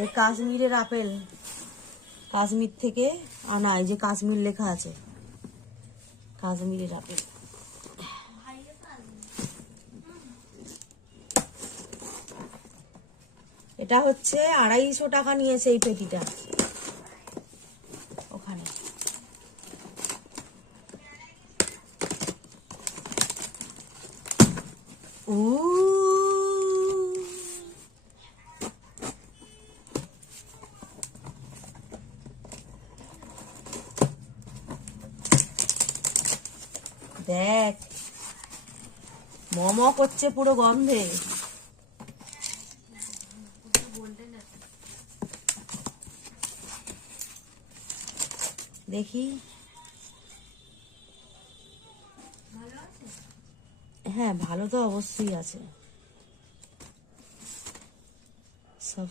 এই কাশ্মীরের আপেল, কাশ্মীর থেকে আনা, এই যে কাশ্মীর লেখা আছে, কাশ্মীরের আপেল। এটা হচ্ছে 250 টাকা নিয়েছে এই পেটিটা ওখানে। দেখ মম করছে পুরো গন্ধে। দেখি, হ্যাঁ ভালো তো অবশ্যই আছে সব।